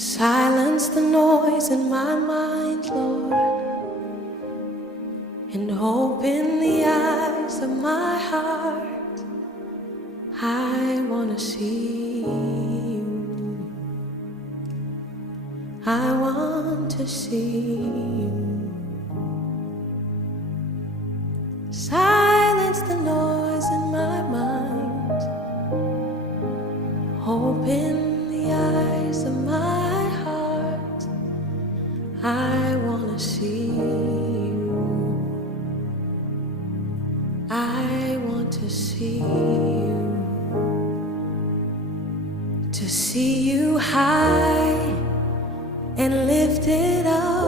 Silence the noise in my mind, Lord, and open the eyes of my heart. I want to see you. I want to see you. Silence the noise in my mind. Open the eyes of my heart. I want to see you. I want to see you. To see you high and lifted up,